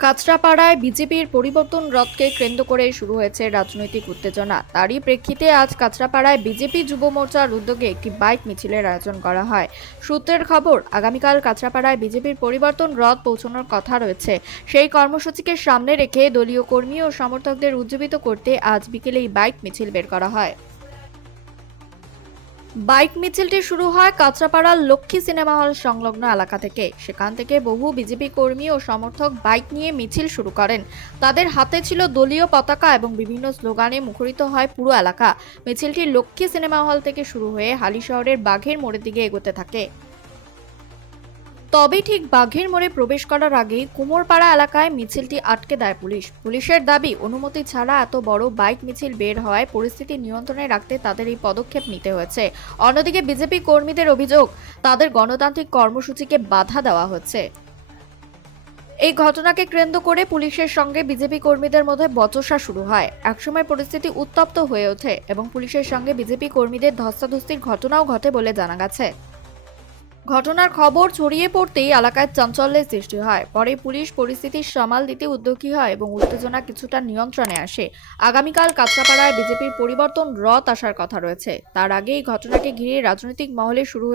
কাঁচরাপাড়ায় বিজেপির পরিবর্তন রথকে কেন্দ্র করে শুরু হয়েছে রাজনৈতিক উত্তেজনা। তারই প্রেক্ষিতে আজ কাঁচরাপাড়ায় বিজেপি যুব মোর্চার উদ্যোগে একটি বাইক মিছিলের আয়োজন করা হয়। সূত্রের খবর, আগামীকাল কাঁচরাপাড়ায় বিজেপির পরিবর্তন রথ পৌঁছানোর কথা রয়েছে। সেই কর্মসূচিকে সামনে রেখে দলীয় কর্মী ও সমর্থকদের উজ্জীবিত করতে আজ বিকেলে এই বাইক মিছিল বের করা হয়। বাইক মিছিলটি শুরু হয় কাঁচরাপাড়ার লক্ষ্মী সিনেমা হল সংলগ্ন এলাকা থেকে। সেখান থেকে বহু বিজেপি কর্মী ও সমর্থক বাইক নিয়ে মিছিল শুরু করেন। তাদের হাতে ছিল দলীয় পতাকা এবং বিভিন্ন স্লোগানে মুখরিত হয় পুরো এলাকা। মিছিলটি লক্ষ্মী সিনেমা হল থেকে শুরু হয়ে হালিশহরের বাঘের মোড়ের দিকে এগোতে থাকে। তবে ঠিক বাঘের মোড়ে প্রবেশ করার আগেই কুমোরপাড়া এলাকায় মিছিলটি আটকে দেয় পুলিশ। পুলিশের দাবি, অনুমতি ছাড়া এত বড় বাইক মিছিল বের হওয়ায় পরিস্থিতি নিয়ন্ত্রণে রাখতে তাদের এই পদক্ষেপ নিতে হয়েছে। অন্যদিকে বিজেপি কর্মীদের অভিযোগ, তাদের গণতান্ত্রিক কর্মসূচিকে বাধা দেওয়া হচ্ছে। এই ঘটনাকে কেন্দ্র করে পুলিশের সঙ্গে বিজেপি কর্মীদের মধ্যে বচসা শুরু হয়। একসময় পরিস্থিতি উত্তপ্ত হয়ে ওঠে এবং পুলিশের সঙ্গে বিজেপি কর্মীদের ধস্তাধস্তির ঘটনাও ঘটে বলে জানা গেছে। ঘটনার খবর ছড়িয়ে পড়তেই এলাকায় চাঞ্চল্যের সৃষ্টি হয়। পরে পুলিশ পরিস্থিতি সামাল দিতে উদ্যোগী হয় এবং উত্তেজনা কিছুটা নিয়ন্ত্রণে আসে। আগামীকাল কাঁচরাপাড়ায় বিজেপির পরিবর্তন রথ আসার কথা রয়েছে। তার আগে এই ঘটনাকে ঘিরে রাজনৈতিক মহলে শুরু